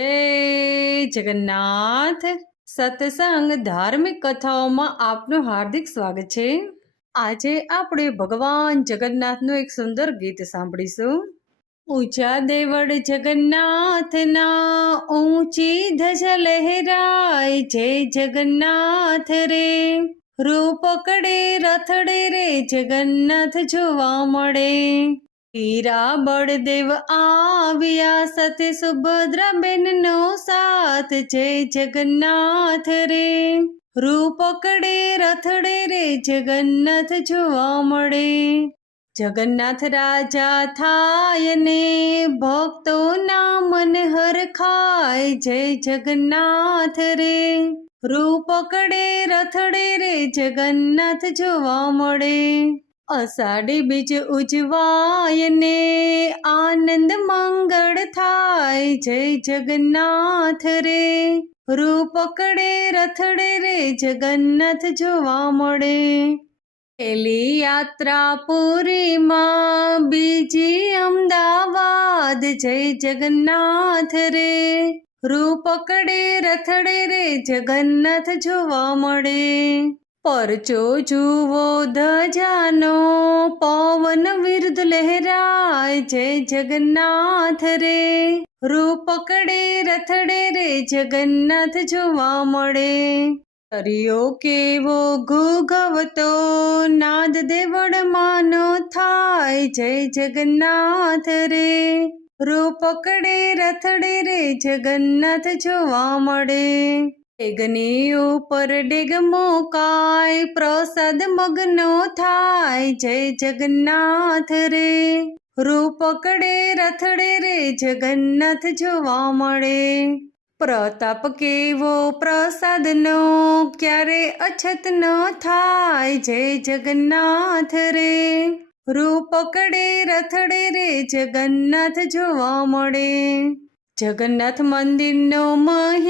જય જગન્નાથ, સત્સંગ, ધાર્મિક કથાઓમાં આપનું હાર્દિક સ્વાગત છે. આજે આપણે ભગવાન જગન્નાથનું એક સુંદર ગીત સાંભળીશું. ઊંચા દેવળ જગન્નાથના ઊંચી ધજ લહેરાય, જય જગન્નાથ રે. રૂપકડે, રથડે રે જગન્નાથ જોવા મળે. હીરા બળદેવ આવ્યા સાથે સુભદ્રાબેન નો સાથ. જય જગન્નાથ રે. રૂપકડે, રથડે રે જગન્નાથ જોવા મળે. જગન્નાથ રાજા થાય ને ભક્તો ના મન હરખાય જય જગન્નાથ રે. રૂપકડે, રથડે રે જગન્નાથ જોવા મળે. અષાઢી બીજ ઉજવાય ને આનંદ મંગળ થાય, જય જગન્નાથ રે. રૂપકડે રથડે રે, જગન્નાથ જોવા મળે. પેલી યાત્રા પુરીમાં બીજી અમદાવાદ, જય જગન્નાથ રે. રૂપકડે રથડે રે, જગન્નાથ જોવા મળે. પરચો જુઓ ધજાનો, પવન વિરુદ્ધ લહેરાય, જય જગન્નાથ રે. રૂપકડે, રથડે રે, જગન્નાથ જોવા મળે. કર્યો કેવો ઘૂઘવતો, નાદ દેવડ માનો થાય, જય જગન્નાથ રે. રૂપકડે, રથડે રે, જગન્નાથ જોવા મળે. ડેગની ઉપર ડેગ મોકાય પ્રસાદ મગ્નો થાય, જય જગન્નાથ રે. રૂપકડે રથડે રે, જગન્નાથ જોવા મળે. પ્રતાપ કેવો, પ્રસાદનો, ક્યારે અછત ન થાય, જય જગન્નાથ રે. રૂપકડે રથડે રે, જગન્નાથ જોવા મળે. જગન્નાથ મંદિરનો મહિમા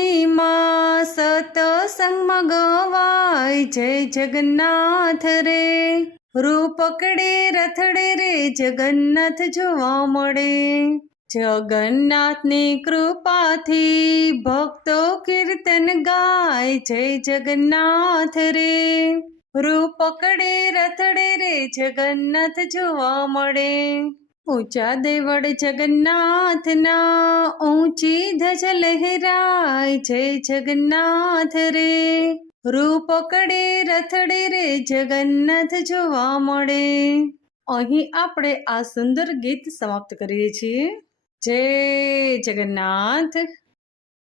સતસંગમાં ગવાય, જય જગન્નાથ રે. રૂપકડે, રથડે રે, જગન્નાથ જોવા મળે. જગન્નાથની કૃપાથી ભક્તો કીર્તન ગાય, જય જગન્નાથ રે. રૂપકડે, રથડે રે, જગન્નાથ જોવા મળે. ઊંચા દેવળ જગન્નાથના, ઊંચી ધજ લહેરાય જય જગન્નાથ રે. રૂપકડે રથડે રે જગન્નાથ જોવા મળે. અહીં આપણે આ સુંદર ગીત સમાપ્ત કરીએ છીએ. જય જગન્નાથ.